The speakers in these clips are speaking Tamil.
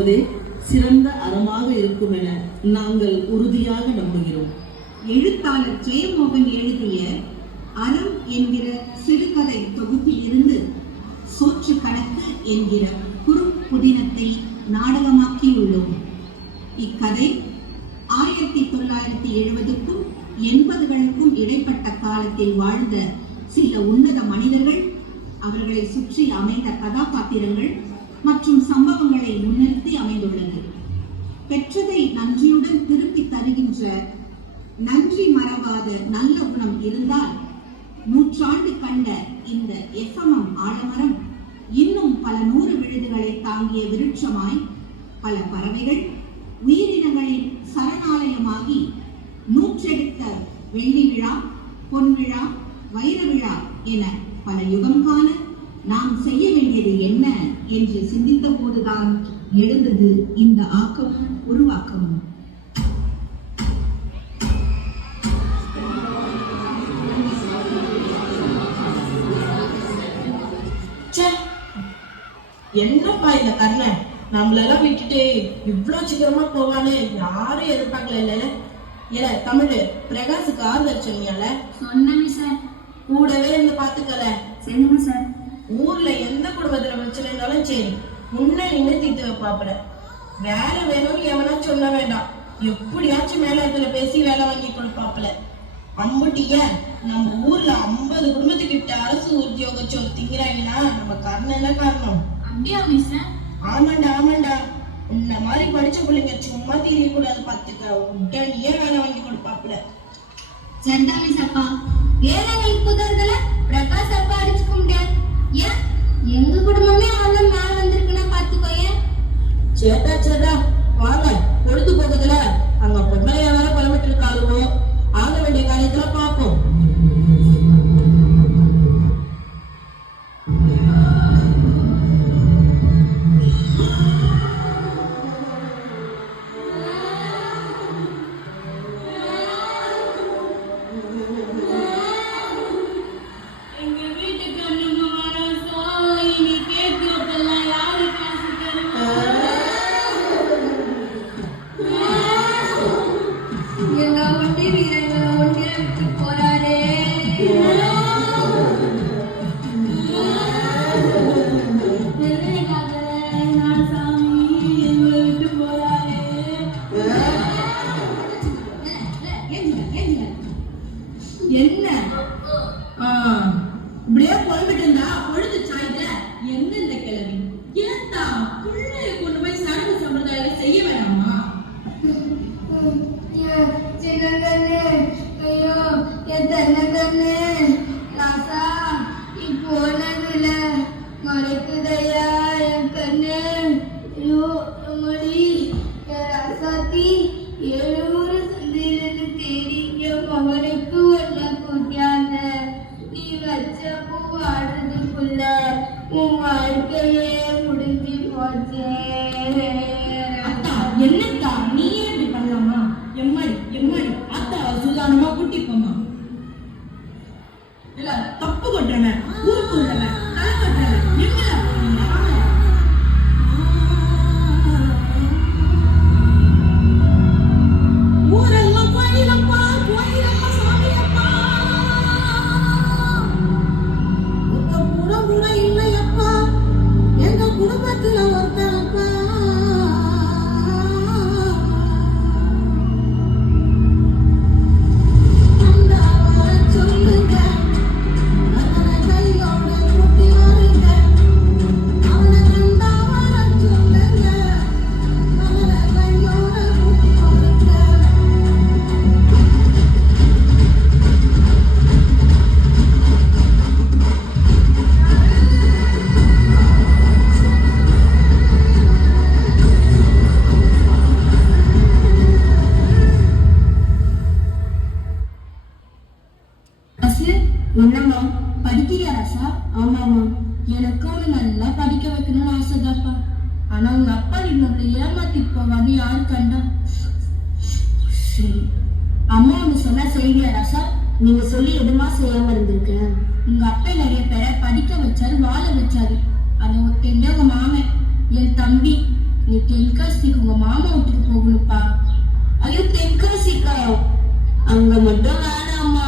கொள்வதே சிறந்த அறமாக இருக்கும் என நாங்கள் உறுதியாக நம்புகிறோம். எழுத்தாளர் ஜெயமோகன் எழுதிய அறம் என்கிற சிறுகதை தொகுப்பில் இருந்து சோற்று கணக்கு என்கிற குறும்புதினத்தை நாடகமாக்கியுள்ளோம். இக்கதை 1970க்கும் 80களுக்கும் இடைப்பட்ட காலத்தில் வாழ்ந்த சில உன்னத மனிதர்கள், அவர்களை சுற்றி அமைந்த கதாபாத்திரங்கள் மற்றும் சம்பவங்களை முன்னிறுத்தி அமைந்துள்ளது. பெற்றதை நன்றியுடன் திருப்பி தருகின்ற நன்றி மறவாத நல்ல குணம் இருந்தால் நூற்றாண்டு கண்ட இந்த எஃப்எம்எம் ஆலமரம் இன்னும் பல 100 விழுதுகளை தாங்கிய விருட்சமாய் பல பறவைகள் உயிரினங்களின் சரணாலயமாகி நூற்றெடுத்த வெள்ளி விழா, பொன் விழா, வைர விழா என பல யுகம் காண நாம் செய்ய வேண்டியது என்ன என்று சிந்தித்த போதுதான் எழுந்தது இந்த ஆக்கமும் உருவாக்கமும். என்னப்பா இந்த கர்ண நம்மளெல்லாம் விட்டுட்டு இவ்வளவு சீக்கிரமா போவான்னு யாரும் எதிர்பார்க்கல. இல்ல இல்ல தமிழ் பிரகாசுக்கு ஆறுதல் சொன்னீங்கல்ல? சொன்னேன் சார். கூடவே இருந்து பாத்துக்கல. சரிங்க சார். ஊர்ல எந்த குடும்பத்துல பிரச்சனை இருந்தாலும் சரி முன்ன நின்று தீர்த்து வைப்பாப்புல. வேலை வேணும்னு எவனா சொல்ல வேண்டாம், எப்படியாச்சும் மேலத்துல பேசி வேலை வாங்கி கொடுப்பாப்புல. அம்புட்டிய நம்ம ஊர்ல 50 குடும்பத்துக்கிட்ட அரசு உத்தியோக சோறு திங்கிறாங்கன்னா நம்ம கர்ணன் என்ன காரணம்? அப்படியா மிஸ்? ஆமாண்டா ஆமாண்டா, உன்ன மாதிரி படிச்ச பிள்ளைங்க சும்மா தெரிய கூடாது பாத்துக்க. உடனே வேலை வாங்கி கொடுப்பாப்புல. சண்டா மிஸ் அப்பா ஏழைகளுக்கு புதர்களை பிரகாஷ் அப்பா அடிச்சுக்க முடியாது. ஏன் எங்க குடும்பமே அவன் மேல வந்திருக்குன்னா பாத்துக்கோய. சேட்டா சேட்டா வாங்க, பொழுது போகுதுல அங்க பொம்பளைய வேற கிளம்பிட்டு இருக்காளுவோ, ஆக வேண்டிய காரியத்துல பாப்போம். என்ன இப்படியே போய்கிட்டு இருந்தா பொழுது சாய்ந்த என்ன இந்த கிழவி ஏத்தா பிள்ளைய கொண்டு போய் சடங்கு சம்பிரதாயம் செய்ய வேணாமா? சின்னங்கண்ணு ஐயோ என் தன்னங்கண்ணு ராசா இப்போனதுல மறைக்குதையா என் கண்ணு. ஐயோ மொழி ராசாத்தி 700 சந்தையிலிருந்து தேடி என் மகனுக்கு ஒன்ன கூட்டியாங்க. நீ வச்ச பூ ஆடுறதுக்குள்ள உன் வாழ்க்கையே முடிஞ்சு போச்சே. அத்தா என்னத்தா நீயே இப்படி பண்ணலாமா? எம்மாடி எம்மாடி அத்தா சுதானமா கூட்டிப்போமா? இல்ல தப்பு கொட்டுறவன் ஊருக்கு உள்ளவன் தலை கொட்டுறவன் எங்களை ஊரெல்லாம் கோயிலப்பா கோயிலப்பா சாமியப்பா கூட இல்லையப்பா எங்க குடும்பத்துல ஒருத்தனப்பா. சொல்லுங்க அவனை கையோட குட்டி வாருங்க, அவனை கண்டா வர சொல்லுங்க, அவனை கையோட குட்டி வாருங்க. என்னம்மா படிக்கிறியா ராசா? ஆமாம்மா, எனக்கு அவனை நல்லா படிக்க வைக்கணும்னு ஆசைதாப்பா. ஆனா உங்க அப்பா நம்மளை ஏமாத்திட்டு போவான்னு யாரு கண்டா? சரி, அம்மா ஒன்று சொன்னா செய்வியா ராசா? நீங்க சொல்லி எதுமா செய்யாம இருந்திருக்க? உங்க அப்பா நிறைய பேரை படிக்க வச்சாரு, வாழ வச்சாரு. அதை ஒருத்தங்க உங்க மாமன் என் தம்பி நீ தென்காசிக்கு உங்க மாமா வீட்டுக்கு போகணும்ப்பா. ஐயோ, தென்காசிக்கா? அங்க மட்டும் வேணாம்மா.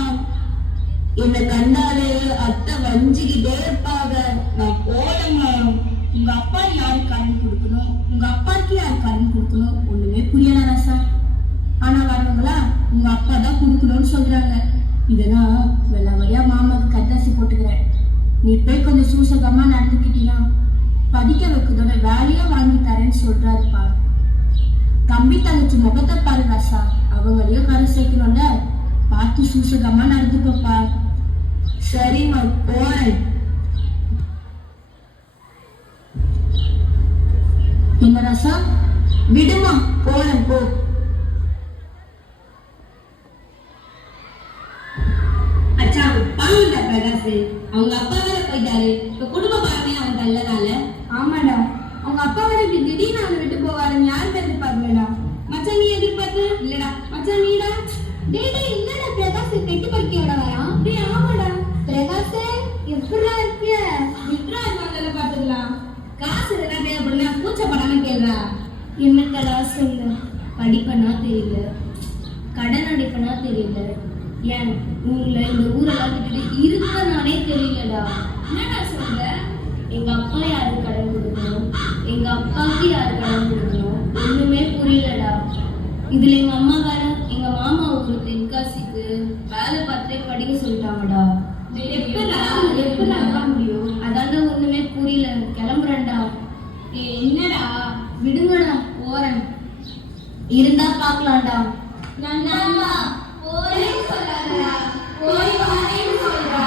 என்னை கண்டாலே அத்தை வஞ்சிக்கிட்டே இருப்பாங்க. நான் போலம்மா. உங்க அப்பா யாரு கடன் கொடுக்கணும், உங்க அப்பாவுக்கு யாரு கடன் கொடுக்கணும் ஒண்ணுமே புரியல ராசா. ஆனா வரவங்களா உங்க அப்பா தான் கொடுக்கணும்னு சொல்றாங்க. இதெல்லாம் வெள்ளவரியா மாமாவுக்கு கட்டாசி போட்டுக்கிறேன். நீ போய் கொஞ்சம் சூசகமா நடந்துக்கிட்டீங்கன்னா படிக்க வைக்கிறதோட வேலையா வாங்கி தரேன்னு சொல்றாருப்பா. தம்பி தங்கச்சி முகத்தை பாரு ராசா, அவங்களையும் கரை சேர்க்கணும்ல. பார்த்து சூசகமா நடந்துக்கப்பா. சரிம்மா, போறேன். என்ன ராசா? விடுமா, போறேன், போ. அச்சா, பாருங்க பிரகாஷ், அவங்க அப்பா வேற போயிட்டாரு. இப்ப குடும்ப பாருங்க அவன் தள்ளதால. ஆமாடா, அவங்க அப்பா வேற இப்படி திடீர்னு அவனை விட்டு போவாருன்னு யாரும் எதிர்பார்க்கலடா. மச்சான், நீ எதிர்பார்த்து இல்லடா. மச்சான், நீடா? டேய் என்னடா பிரகாஷ் பெட்டி படிக்கையோட வரான்? டேய் ஆமாடா. பிரகாஷ் எப்படிடா இருக்கிய? விட்ரா இருந்தால பாத்துக்கலாம். காசு எதனா தேவைப்படுனா கூச்சப்படாம கேள்றா. என்னடா சொல்லு. படிப்பனா தெரியல, கடன் அடைப்பனா தெரியல, ஏன் உங்களை இந்த ஊரெல்லாம் விட்டுட்டு இருக்கனானே தெரியலடா. என்னடா சொல்ற? எங்க அப்பா யாரு கடன் கொடுக்கணும், எங்க அப்பாவுக்கு யாரு கடன் கொடுக்கணும் ஒண்ணுமே புரியலடா. இதுல எங்க அம்மா வேற எங்க மாமா ஊருக்கு தென்காசிக்கு வேலை பார்த்துட்டே படிக்க சொல்லிட்டாங்கடா. எப்படா முடியும்? அதாண்டா ஒண்ணுமே புரியல. கிளம்புறேன்டா. என்னடா? விடுங்கடா, போறேன். இருந்தா பாக்கலாம்டா. நன்னாமா போறேன்னு சொல்லாதடா, போய் வாரேன்னு சொல்றா.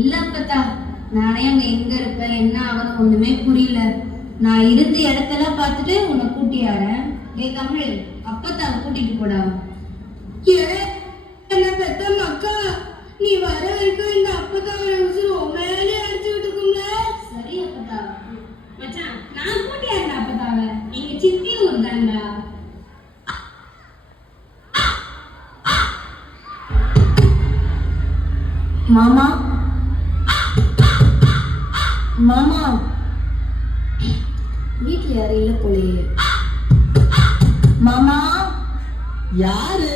இல்ல அப்பத்தா, நானே அங்க எங்க இருப்பேன் என்ன ஆகணும் ஒண்ணுமே புரியல. நான் இருந்த இடத்தெல்லாம் பார்த்துட்டு உன்னை கூட்டியாரேன். டேய் தமிழ், அப்பத்தாவை கூட்டிட்டு போடா. என்ன பெத்த மக்கா, நீ வர வரைக்கும் இந்த அப்பத்தாவோட உசுறு மேலே அடிச்சுட்டு இருக்கும்ல. சரி அப்பத்தா. மச்சான், நான் கூட்டியாரேன் அப்பத்தாவை. எங்க சித்தி ஊர் தான்டா. மாமா, மாமா, வீட்டுல யாரும் இல்ல போலயே. மாமா. யாரு?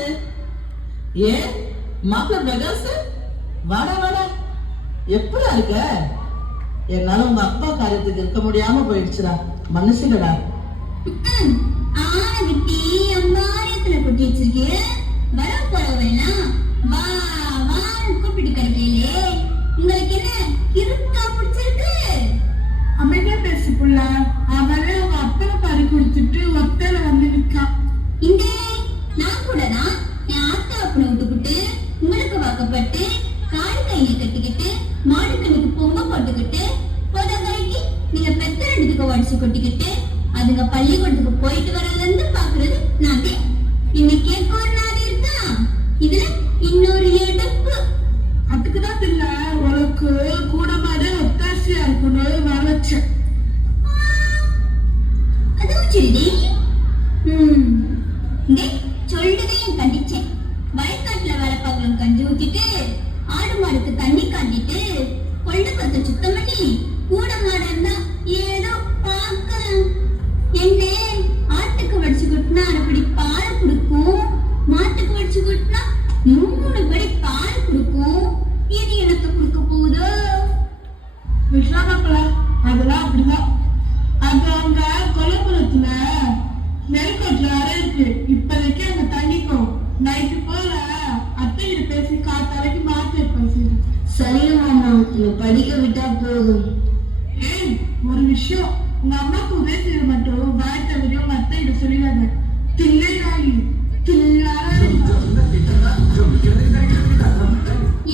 ஏன் மாப்பிள்ள பிரகாஷ், வாடா வாடா. எப்படா இருக்க? என்னால உங்க அப்பா காரியத்துக்கு இருக்க முடியாம போயிடுச்சுடா, மனசுலடா. ஆன விட்டி அம்பாரியத்துல கொட்டி வச்சிருக்கேன். வர போறவெல்லாம் வா வா உப்பு பிடிக்கிறீங்களே, உங்களுக்கு என்ன இருக்கா பிடிச்சிருக்கு? அமைதியா பேசு புள்ள. அவளே அவங்க அப்பனை பறி கொடுத்துட்டு ஒத்தையில வந்து நிக்கா. இந்த நான் கூட தான் என் ஆத்தா அப்பனை விட்டுக்கிட்டு உங்களுக்கு வாக்கப்பட்டு காடு கையில கட்டிக்கிட்டு மாடு கண்ணுக்கு பொங்க போட்டுக்கிட்டு போதாக்கரைக்கு நீங்க பெத்த ரெண்டுத்துக்கு வடிச்சு கொட்டிக்கிட்டு அதுங்க பள்ளிக்கூடத்துக்கு போயிட்டு வரதுல இருந்து பாக்குறது நான் தான். இன்னைக்கு கேட்க ஒரு நாள் இருக்கா, இதுல இன்னொரு எடுப்பு. அதுக்குதான் பிள்ளை உனக்கு கூட மாதிரி ஒத்தாசியா இருக்கணும் வளர்ச்சேன். அதுவும் சரி. சொல்றதே என் கண்டிச்சேன். வயக்காட்டுல வேலை பார்க்கலாம் கஞ்சி ஊத்திட்டு ஆடு மாடுக்கு தண்ணி காட்டிட்டு கொள்ளை பத்த சுத்தம் பண்ணி கூட மாடு இருந்தா ஏதோ பார்க்கலாம். என்ன ஆட்டுக்கு வடிச்சு கொட்டினா அரைப்படி பால் கொடுக்கும், மாட்டுக்கு வடிச்சு கொட்டினா 3 படி பால் கொடுக்கும். இது எனக்கு கொடுக்க போகுதோ? விசாமப்பல அதெல்லாம் அப்படிதான். அது அவங்க கொல்லப்புறத்துல நெருக்கட்டுல அறை இருக்கு. இப்போதைக்கு அங்க தண்ணிக்கும். நைட்டு போல அத்தைகிட்ட பேசி காத்தாலைக்கு மாத்தி பேசி. சரிங்க மாமா, இங்க படிக்க விட்டா போதும். ஏய் ஒரு விஷயம், உங்க அம்மாக்கு உதவி செய்ய மட்டும் வாய் தவறி உங்க அத்தைகிட்ட சொல்லிடாங்க. தில்லைராயி தில்லாரி.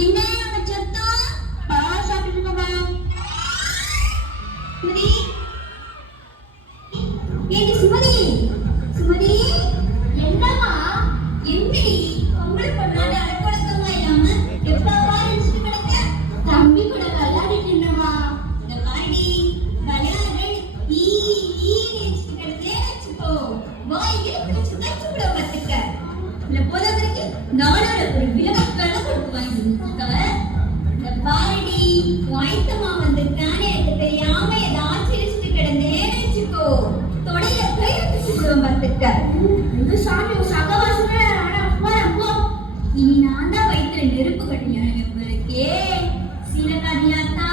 என்ன அவங்க சத்தம்? பழா சாப்பிட்டுருக்கமா? சுமதி, ஏடி சுமதி, சுமதி, என்னம்மா? என்னடி உங்களுக்கு பண்ணாத அடக்கொடக்கமா இல்லாம எப்பவா எழுச்சிட்டு கிடக்க? தம்பி கூட விளையாடிட்டு இருந்தம்மா. இந்த பாடி விளையாடு ஈ எழுச்சிட்டு கிடக்கே வச்சுக்கோ. வாய்க்கு பிடிச்சு தச்சு கூட பார்த்துக்க. இல்ல போதாதற்கு நானோட ஒரு விளக்கல கொடுத்து வாங்கி கொடுத்துருக்கவ. இந்த பாடி வாய்த்தமா வந்து காணே எனக்கு தெரியாம ஏதாச்சும் எழுச்சிட்டு கிடந்தே வச்சுக்கோ. தொடையில கை வச்சு விடுவோம் பார்த்துக்க. இது சாமி சகவாசமே. ஆனா அப்பா இனி நான் தான் வயிற்றுல நெருப்பு கட்டியான உங்களுக்கு சில கடியாத்தா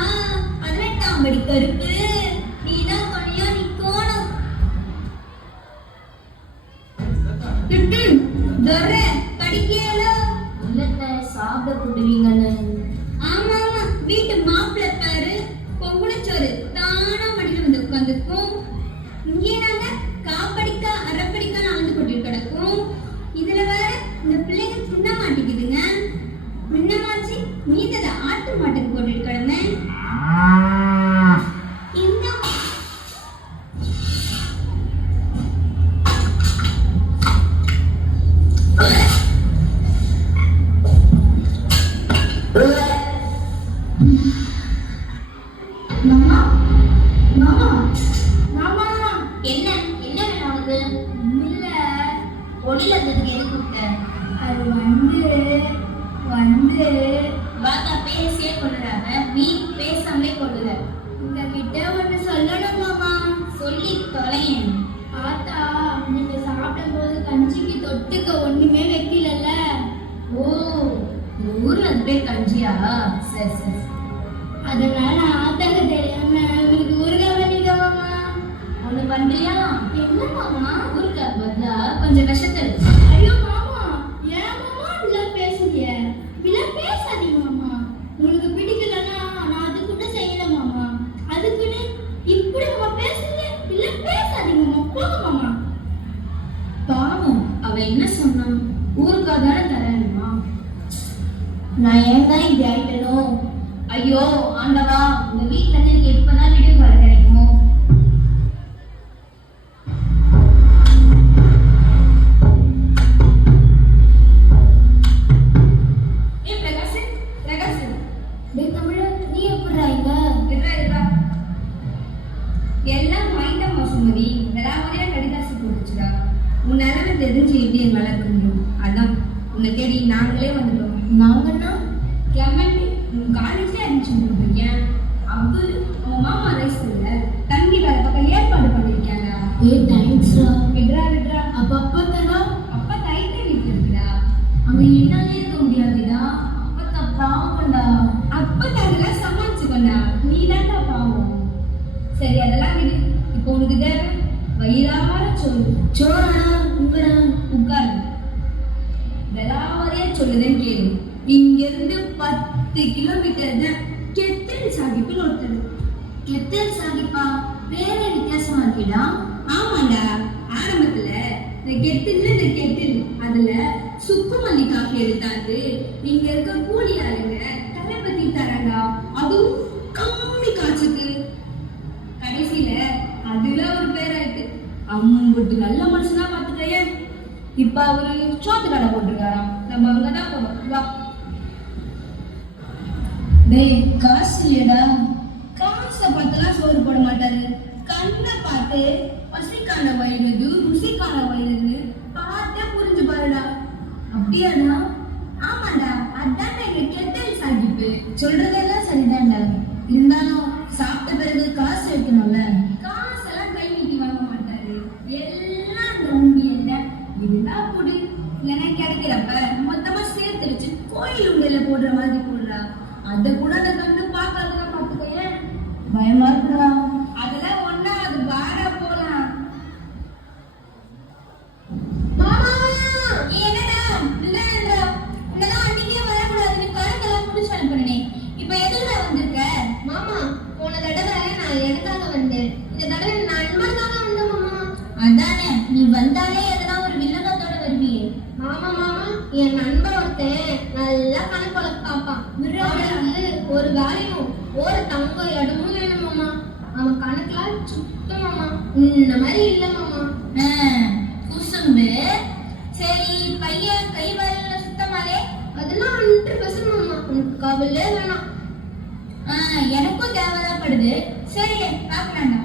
18ஆம் படி கருப்பு நீதான் துணையா நிக்கணும். படிக்கல இல்லத்தை சாப்பிட போடுவீங்கன்னு. ஆமா ஆமா, வீட்டு மாப்பிள்ளை பாரு பொங்குனச்சோறு தானா மடியில வந்து உட்காந்துக்கும். இங்கே நாங்க காப்படிக்கா அரைப்படிக்கா நடந்து கொண்டு கிடக்கும். இதுல வேற இந்த பிள்ளைங்க தின்ன மாட்டேங்குதுங்க. முன்னமாச்சு மீதத ஆட்டு மாட்டுக்கு போட்டுட்டு கிடந்தேன். இந்த மாமா மாமா மாமா என்ன என்ன வேணும் உனக்கு? இல்ல ஒளியில இருந்ததுக்கு எது கூப்பிட்ட? அது வந்து வாக்கா பேசியே கொள்ளுறாங்க, நீ பேசாமலே கொள்ளுற. உங்ககிட்ட ஒண்ணு சொல்லணும் மாமா. சொல்லி தொலையேன். ஆத்தா நீங்க சாப்பிடும் போது கஞ்சிக்கு தொட்டுக்க ஒண்ணுமே வைக்கலல்ல. ஓ இந்த ஊர்ல அது பேர் கஞ்சியா? சரி சரி. அதனால ஆத்தாக்கு தெரியாம உங்களுக்கு ஊறுகாய் பண்ணிக்க மாமா. ஒண்ணு பண்றியா? என்ன மாமா? ஊறுகாய் பதிலா கொஞ்சம் விஷத்தல். ஐயோ மாமா, ஏன் மாமா இப்படிலாம் பேசுறீங்க? இப்படிலாம் பேசாதீங்க மாமா. உங்களுக்கு பிடிக்கலன்னா நான் அது கூட செய்யல மாமா. அதுக்குன்னு இப்படி மாமா பேசுறீங்க. இல்ல பேசாதீங்க மாமா, போங்க மாமா. பாவம், அவ என்ன சொன்னான்? ஊருக்காக தானே தரேன்மா. நான் ஏன் தான் இப்படி ஆயிட்டனோ? ஐயோ ஆண்டவா, உங்க வீட்டுல இருந்து எனக்கு எப்பதான் வீடியோ கால் கிடைக்கும்? எல்லாம் வாங்கிட்டோம் சுமதி. வெளாமதியா கடிதாசி போட்டுச்சுடா. உன் நிலைமை தெரிஞ்சு எப்படி எங்களால இருக்க முடியும்? அதான் உன்னை தேடி நாங்களே வந்துட்டோம். நாங்கன்னா கிளம்பி உன் காலேஜே அனுப்பிச்சு ஏன் அப்துல் உன் மாமா ரைஸ்ல தங்கி வேலை பக்கம் ஏற்பாடு பண்ணிருக்காங்க. தேங்க்ஸ்ரா. விட்ரா விட்ரா. அப்ப அப்பா தானா? அப்பா தைத்த வீட்டு இருக்குடா. அங்க என்னாலே இருக்க முடியாதுடா. அப்பா பாவம்டா. அப்பா சமாளிச்சுக்கொண்டா. நீ தான்டா பாவம். சரி அதெல்லாம் விடு. இப்போ உனக்கு தேவை வயிறார சொல்லு. சோறானா உங்கடா? உட்காரு. வெளாவதே சொல்லுதேன்னு கேளு. இங்க இருந்து 10 கெத்தல் சாகிப்பா பேரே வித்தியாசமா இருக்கேடா. ஆமாண்டா, ஆரம்பத்துல இந்த கெட்டில் அதுல சுக்கு மல்லி காஃபி எடுத்தாது இங்க இருக்க கூலி ஆளுங்க தளபதி தரண்டா, அதுவும் கம்மி காசுக்கு. கடைசியில அதுல ஒரு பேராயிட்டு அம்புட்டு நல்ல மனுஷனா பாத்துக்கைய. இப்ப அவரு சோத்து கடை போட்டிருக்காராம். நம்ம அங்கதான் போறோம் வா. டேய் காசு இல்லையடா. காசை பார்த்துலாம் சோறு போட மாட்டாரு. கண்ணை பார்த்து பசிக்கான வயிறு ருசிக்கான வயிறு பார்த்தே புரிஞ்சு பாருடா. அப்படியாடா? ஆமாண்டா, அதான் எங்க கெட்டல் சாகிப்பு. சொல்றதெல்லாம் சரிதான்டா. இருந்தாலும் சாப்பிட்ட பிறகு காசு வைக்கணும்ல. காசெல்லாம் கை நீட்டி வாங்க மாட்டாரு. எல்லாம் அந்த உண்டியல்ல இதுதான் குடி. எனக்கு கிடைக்கிறப்ப மொத்தமா சேர்த்து வச்சு கோயில் உண்டியல்ல போடுற மாதிரி போடுறா. அதை கூட அந்த கண்ணு பார்க்காதுன்னா பார்த்துக்கோயேன். பயமா இருக்குடா. அதெல்லாம் ஒண்ணா, அது வாடா போலாம். என்னடா இல்லடா, உன்னதான் அன்னைக்கே வரக்கூடாதுன்னு கணக்கெல்லாம் முடிச்சு அனுப்புனே. இப்ப எதுல வந்திருக்க? மாமா, போன தடவை நான் எதுக்காக வந்தேன், இந்த தடவை நான் நண்பருக்காக வந்தேன் மாமா. அதானே, நீ வந்தாலே எதனா ஒரு வில்லங்கத்தோட வருவியே. மாமா மாமா, என் நண்பர் ஒருத்தன் நல்லா கணக்கு வழக்கு பார்ப்பான். அவனுக்கு ஒரு வேலையும் ஒரு தங்க இடமும் வேணும் மாமா. அவன் கணக்குலாம் சுத்தமாமா இந்த மாதிரி இல்ல மாமா. குசும்பு. சரி, பையன் கை வரல சுத்தமாலே? அதெல்லாம் 100% மாமா, உனக்கு கவலையே வேணாம். எனக்கும் தேவைதான் படுது. சரி பாக்கலாம்டா.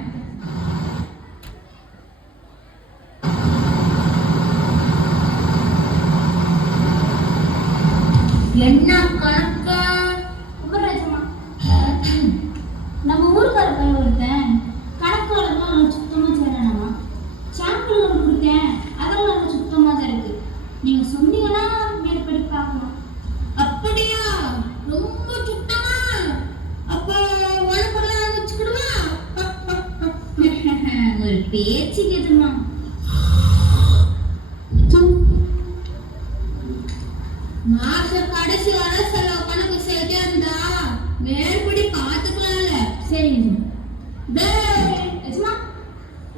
என்ன கணக்கா? குமரராஜம்மா, நம்ம ஊருக்கார பையன் ஒருத்தன் கணக்கு வழக்கம் சுத்தமா செய்யறானாமா. சாம்பிள் ஒன்று கொடுத்தேன், அதெல்லாம் நம்ம சுத்தமா தான் இருக்கு. நீங்க சொன்னீங்கன்னா மேற்படி பார்க்கலாம். அப்படியா? ரொம்ப சுத்தமா? அப்ப உனக்கெல்லாம் வச்சுக்கிடுவா? ஒரு பேச்சு கேதுமா. மாச கடைசி வர செலவு கணக்கு செய்தே இருந்தா மேற்படி பாத்துக்கலாம்ல. சரி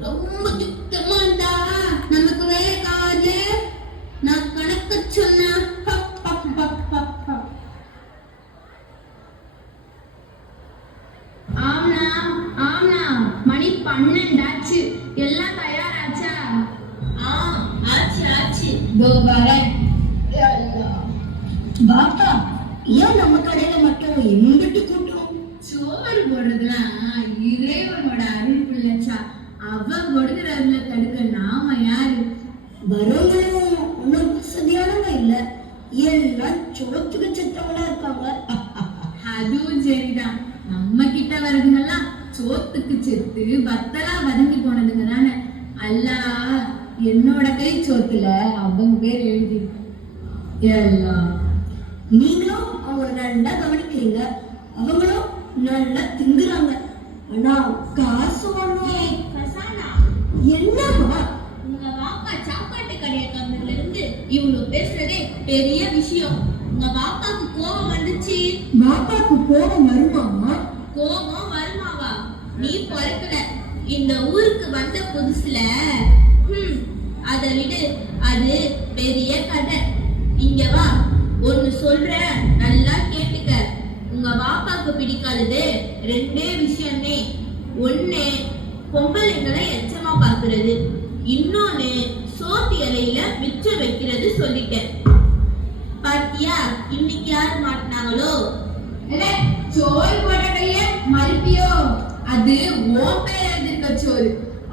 ரொம்ப சுத்தமா இருந்தா நமக்கு வேலை காது. நான் கணக்கு சொன்னா ஆமா ஆமா, மணி 12 ஆச்சு. எல்லாம் தயாராச்சா? ஆச்சு. இதோ வரேன். பாப்பா, ஏன் நம்ம கடையில மட்டும் எம்பிட்டு கூட்டம்? சோறு போடுறதுலாம் இறைவனோட அருள் பிள்ளைச்சா. அவன் கொடுக்கறதுல தடுக்க நாம யாரு? வரவங்களும் ஒன்றும் வசதியானவங்க இல்ல, எல்லாம் சோத்துக்கு செத்தவங்களா இருக்காங்க. அதுவும் சரிதான். நம்ம கிட்ட வருதுங்கெல்லாம் சோத்துக்கு செத்து பத்தலா வதங்கி போனதுங்க தானே. அல்லா என்னோட கை சோத்துல அவங்க பேர் எழுதி எல்லாம். நீங்களும் அவங்க நல்லா கவனிக்கிறீங்க, அவங்களும் நல்லா திங்குறாங்க. ஆனா காசு வாங்குவோம். கசானா, என்னமா உங்க வாப்பா சாப்பாட்டு கடையை தந்ததுல இருந்து இவ்வளவு பேசுறதே பெரிய விஷயம். உங்க வாப்பாக்கு கோபம் வந்துச்சு. பாப்பாக்கு கோபம் வருமாமா? கோபம் வருமாவா? நீ பிறக்கல, இந்த ஊருக்கு வந்த புதுசுல. அதை விடு, அது பெரிய கதை. இங்க வா, ஒன்னு சொல்றேன், நல்லா கேட்டுக்க. உங்க வாப்பாக்கு பிடிக்காதது 2 விஷயமே. ஒண்ணு பொம்பளைங்களை எச்சமா பாக்குறது, இன்னொன்னு சோத்து இலையில மிச்சம் வைக்கிறது. சொல்லிட்டேன் பாத்தியா? இன்னைக்கு யாரு மாட்டினாங்களோ? சோறு போட்ட கைய மறுப்பியோ? அது ஓ பேர் எழுதிருக்க சோறு.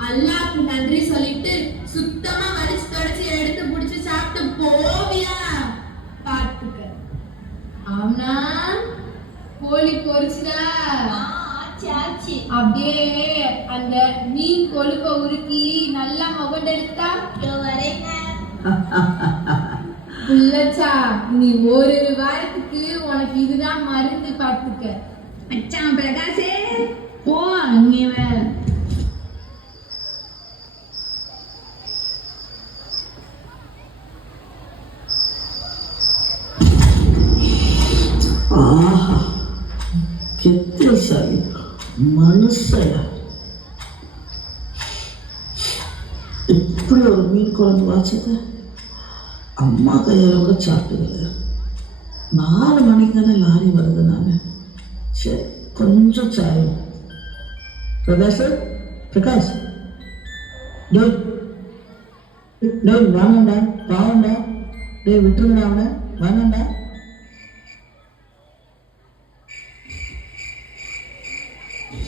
அல்லாஹ்க்கு நன்றி சொல்லிட்டு சுத்தமா வலிச்சு தொடச்சி எடுத்து புடிச்சு சாப்பிட்டு போவியா? பாத்துக்க. ஆமா, கோழி பொரிச்சுதா? ஆச்சு. அப்படியே அந்த மீன் கொழுப்ப உருக்கி நல்லா முகண்டெடுத்தா வரேங்க. புள்ளச்சா, நீ ஒரு வாரத்துக்கு உனக்கு இதுதான் மருந்து. பாத்துக்க. மச்சான் பிரகாசே, போ அங்கே வேற. ஆஹா, கெத்தல் சாகிப்பா. மனுஷன் இப்படி ஒரு மீன் குழம்பு வாச்சத அம்மா கையில கூட சாப்பிட்டதில்லை. 4 மணிக்கு தானே லாரி வருது. நான் சரி கொஞ்சம் சாயம். பிரகாஷ் டேய் டேய் வாங்கண்டா, பாவண்டா, டேய் விட்டுருங்கடா அவனை, வாங்கண்டா.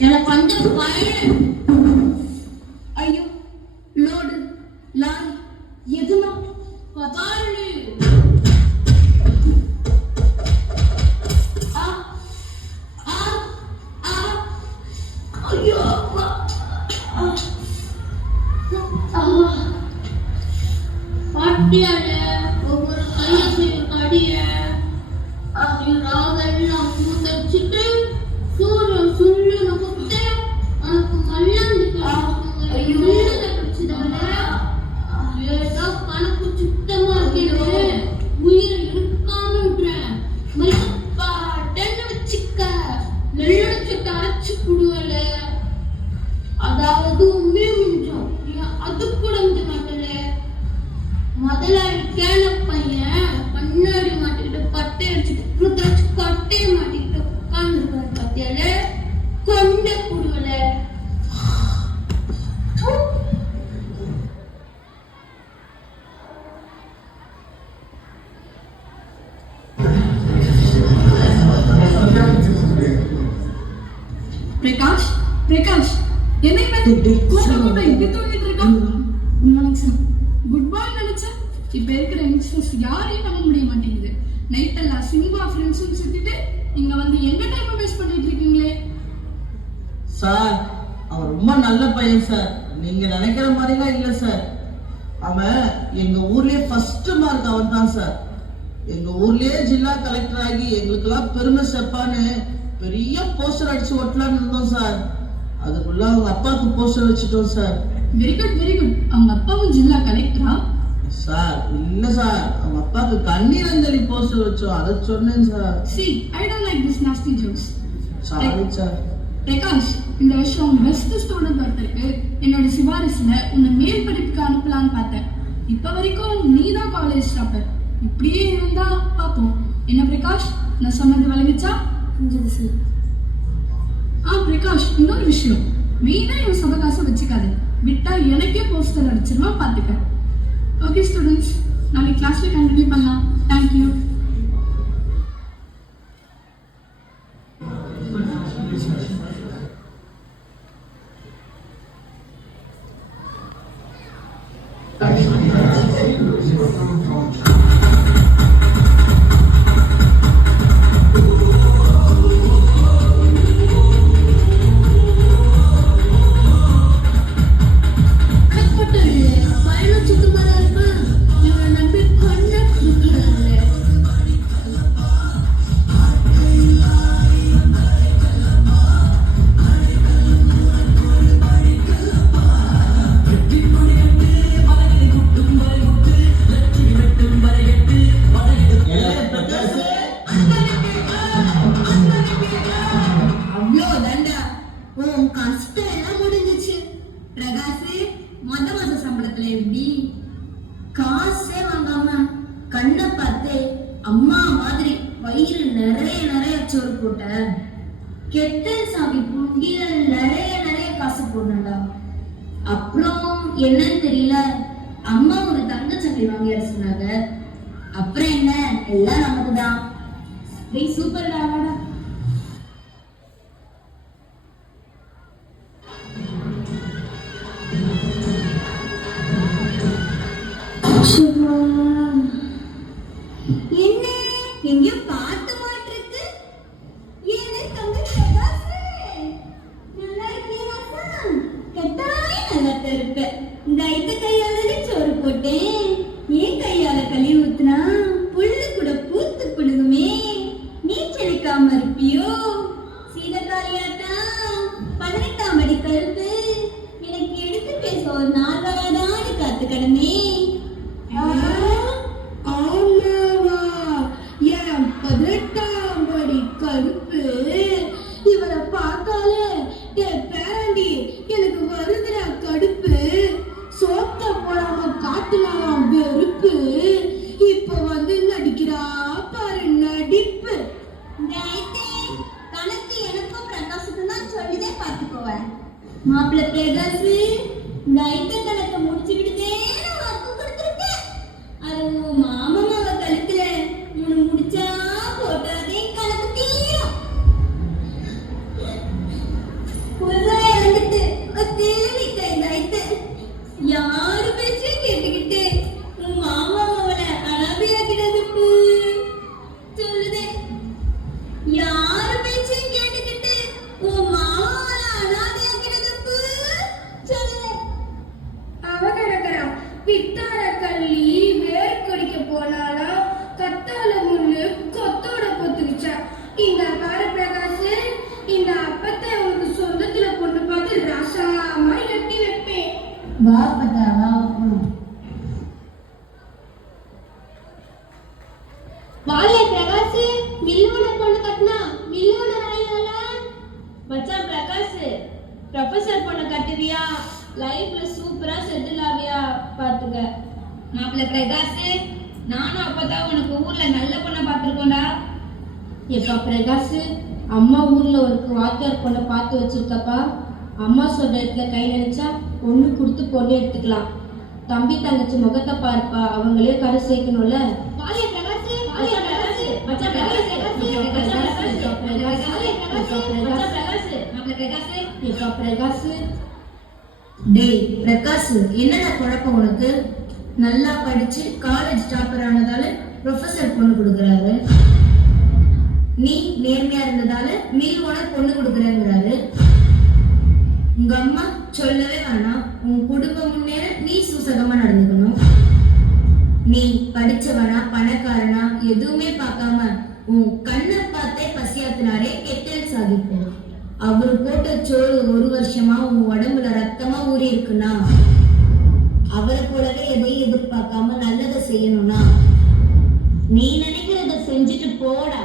எனக்கு வந்து பயம். ஐயோ லோடு லாரி எதுனா பதாரணி. ஐயோ பாட்டியால ஒவ்வொரு கையத்தையும் கடிய ராவெல்லாம் பூத்தடிச்சுட்டு சூரியன் சுள்ளுன்னு குத்து உனக்கு மல்லாந்து ஏதோ கணக்கு சுத்தமா இருக்கிறது உயிரை இருக்காம விட்டுறேன். பாட்டன்னு வச்சுக்க நெல்லடிச்சுக்க அரைச்சு குடுவல. அதாவது உண்மையை முடிஞ்சோம் அது கூட முடிஞ்ச மாட்டல. முதலாளி கேன பையன் கண்ணாடி மாட்டிக்கிட்டு பட்டை அடிச்சுட்டு குளிச்சு கட்டையை மாட்டிக்கிட்டு உட்கார்ந்து இருக்காரு பத்தியால கொண்ட குடுவல. பிரகாஷ் பிரகாஷ் என்னை கூட்ட இப்படி தூங்கிட்டு இருக்கான். Good morning sir. Good morning நினைச்சேன். இப்ப இருக்கிற யங்ஸ்டர்ஸ் யாரையும் நம்ப முடிய மாட்டேங்குது. நைட் எல்லாம் சினிமா ஃப்ரெண்ட்ஸும் சுத்திட்டு இங்க வந்து எங்க டைம் வேஸ்ட் பண்ணிட்டு இருக்கீங்களே. சார் அவன் ரொம்ப நல்ல பையன் சார். நீங்க நினைக்கிற மாதிரிலாம் இல்லை சார். அவன் எங்க ஊர்லயே ஃபர்ஸ்ட் மார்க் அவன் தான் சார். எங்க ஊர்லயே ஜில்லா கலெக்டர் ஆகி எங்களுக்கெல்லாம் பெருமை சேர்ப்பான்னு பெரிய போஸ்டர் அடிச்சு ஒட்டலான்னு இருந்தோம் சார். அதுக்குள்ள அவங்க அப்பாவுக்கு போஸ்டர் வச்சுட்டோம் sir. Very good very good. அவங்க அப்பாவும் ஜில்லா கலெக்டரா? சார் இல்ல சார், அவங்க அப்பாவுக்கு கண்ணீர் அஞ்சலி போஸ்டர் வச்சோம், அதை சொன்னேன் sir. See, I don't like this nasty jokes. Sorry sir. Prakash, இந்த வருஷம் பெஸ்ட் ஸ்டூடெண்ட் ஒருத்தருக்கு என்னோட சிபாரிசுல உன்னை மேல் படிப்புக்கு அனுப்பலான்னு பார்த்தேன். இப்ப வரைக்கும் நீ தான் காலேஜ் டாப்பர். இப்படியே இருந்தா பார்ப்போம். என்ன பிரகாஷ், நான் சொன்னது விளங்குச்சா? புரிஞ்சது சார். பிரகாஷ், இன்னொரு விஷயம், மெயினா இவன் சபகாசம் வச்சுக்காது. விட்டா எனக்கே போஸ்டர் அடிச்சிருமா பார்த்துக்க. ஓகே ஸ்டூடெண்ட்ஸ், நாளைக்கு கிளாஸ்ல கண்டினியூ பண்ணலாம். தேங்க்யூ. அப்புறம் என்னன்னு தெரியல, அம்மா ஒரு தங்க சங்கிலி வாங்கி சொன்னாங்க. அப்புறம் என்ன, எல்லாம் நமக்கு தான். சூப்பர் டாடா. என்ன எங்கேயோ பாட்டு மாட்டிருக்கு. ஏனே தம்பி நல்லா இருக்கியா? கட்டாய நல்லா இருப்ப. இந்த ஐத்த கையாலே சோறு போட்டேன். ஏன் கையால களி ஊத்துனா புல்லு கூட பூத்து புழுகுமே. நீ செழிக்காம சொல்லிதே பார்த்துக்கோவேன். மாப்பிள்ள பிரகாஷ் இந்த ஐட்ட கணக்கை முடிச்சுக்கிட்டே நான் வாக்கு கொடுத்துருக்கேன். அது உன் மாமாவை கழுத்துல 3 முடிச்சா போட்டாதே கணக்கு தீரும். புதுசா இறந்துட்டு ஒத்தையில நிக்க இந்த ஐட்ட யாரு பேச்சையும் கேட்டுக்கிட்டு உன் மாமா அவளை அனாதையாக்கினது சொல்லுதே. யாரு பேச்சையும் கேட்டுக்கிட்டு உன் மாமா அவளை அனாதையாக்கினது சொல்லுதே. அவ கிடக்குறா பித்தார கள்ளி வேர் கடிக்க போனாலா கத்தால முள்ளு கொத்தோட பொத்துக்கிச்சா. இந்த பாரு பிரகாஷ், இந்த அப்பத்தை உனக்கு சொந்தத்துல கொண்டு பார்த்து ரசமா கட்டி வைப்பேன். வா பத்தா வா போலாம். வாழைய பிரகாஷ் மில்லுவன பொண்ணு கட்டினா மில்லுவன ராயினால மச்சான் பிரகாஷ் ப்ரொஃபசர் பொண்ணு கட்டுவியா லைஃப்ல சூப்பரா செட்டில் ஆவியா பாத்துக்க. மாப்பிள்ள பிரகாஷ் நானும் அப்பதான் உனக்கு ஊர்ல நல்ல பொண்ணை பார்த்துருக்கோண்டா. எப்பா பிரகாஷ் அம்மா ஊர்ல ஒரு வாத்தியார் பொண்ணை பார்த்து வச்சிருக்கப்பா. அம்மா சொல்ற இடத்துல கை நினைச்சா பொண்ணு கொடுத்து பொண்ணு எடுத்துக்கலாம். தம்பி தங்கச்சி முகத்தை பார்ப்பா, அவங்களே கரை சேர்க்கணும்ல. வாழைய பிரகாஷ் வாழைய பிரகாஷ் மச்சான் பிரகாஷ் பிரகாஷ் டேய் பிரகாஷ், என்னடா குழப்பம் உனக்கு? நல்லா படிச்சு காலேஜ் டாப்பர் ஆனதால ப்ரொஃபசர் பொண்ணு கொடுக்குறாரு. நீ நேர்மையா இருந்ததால மில் ஓனர் பொண்ணு கொடுக்குறேங்கிறாரு. உங்க அம்மா சொல்லவே வேணாம், உன் குடும்பம் முன்னேற நீ சூசகமா நடந்துக்கணும். நீ படிச்சவனா பணக்காரனா எதுவுமே பார்க்காம உன் கண்ணை பார்த்தே பசியாத்தினாரே கெட்டல் சாதிப்பு. அவரு போட்ட சோறு 1 வருஷமா உன் உடம்புல ரத்தமா ஊறி இருக்குன்னா அவரை போலவே எதையும் எதிர்பார்க்காம நல்லதை செய்யணும்னா நீ நினைக்கிறத செஞ்சுட்டு போடா.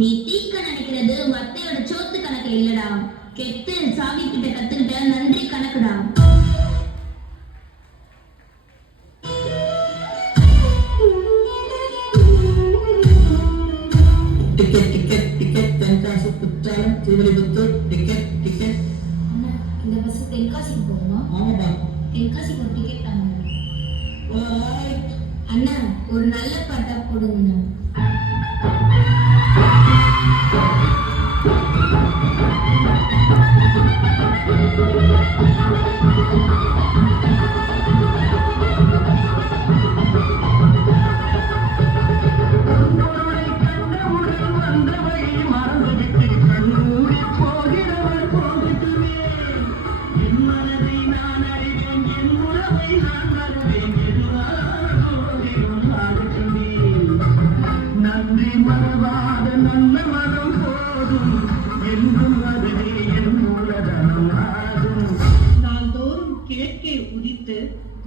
நீ தீக்க நினைக்கிறது மத்தையோட சோத்து கணக்கு இல்லடா, கெட்டு சாமி கிட்ட கத்துக்கிட்ட நன்றி கணக்குடா. Ticket ticket ticket Tenkasi Courtallam Thiruvilliputhur ticket ticket. அண்ணா, இந்த பஸ் தென்காசிக்கு போகுமா? ஆமாப்பா. தென்காசிக்கு ஒரு டிக்கெட் தாங்க Alright. அண்ணா. ஒரு நல்ல பாட்டா போடுங்கண்ணா. நன்றி மறவாத நன்மை மனம் போதும் என்றும் அதுவே என் மூலதனம் ஆகும். நாள்தோறும் கிழக்கே உதித்து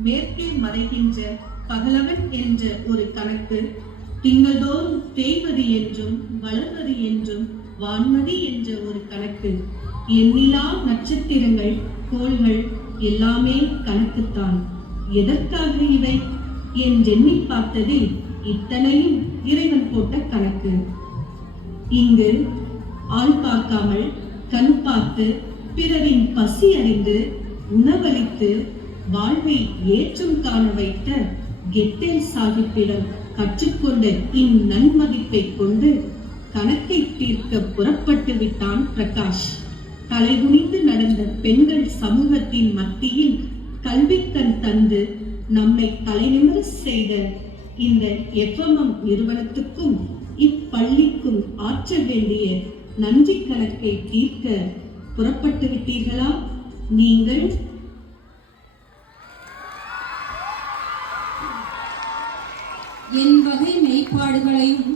மேற்கே மறைகின்ற பகலவன் என்ற ஒரு கணக்கு, திங்கள்தோறும் தேய்வது என்றும் வளர்வது என்றும் வான்மதி என்ற ஒரு கணக்கு, எண்ணிலா நட்சத்திரங்கள் கோள்கள் எல்லாமே கணக்குத்தான். எதற்காக இவை என்றெண்ணி பார்த்ததில் இத்தனையும் இறைவன் போட்ட கணக்கு. இங்கு ஆள் பார்க்காமல் கண் பார்த்து பிறரின் பசி அறிந்து உணவளித்து வாழ்வை ஏற்றம் காண வைத்த கெட்டேல் சாஹிப்பிடம் கற்றுக்கொண்ட இந்நன்மதிப்பை கொண்டு கணக்கை தீர்க்க புறப்பட்டு விட்டான் பிரகாஷ். தலைகுனிந்து நடந்த பெண்கள் சமூகத்தின் மத்தியில் கல்விக்கண் தந்து நம்மை தலைநிமிர செய்த இந்த FMM நிறுவனத்துக்கும் இப்பள்ளிக்கும் ஆற்ற வேண்டிய நன்றி கணக்கை தீர்க்க புறப்பட்டு விட்டீர்களா நீங்கள்? என் வகை மெய்ப்பாடுகளையும்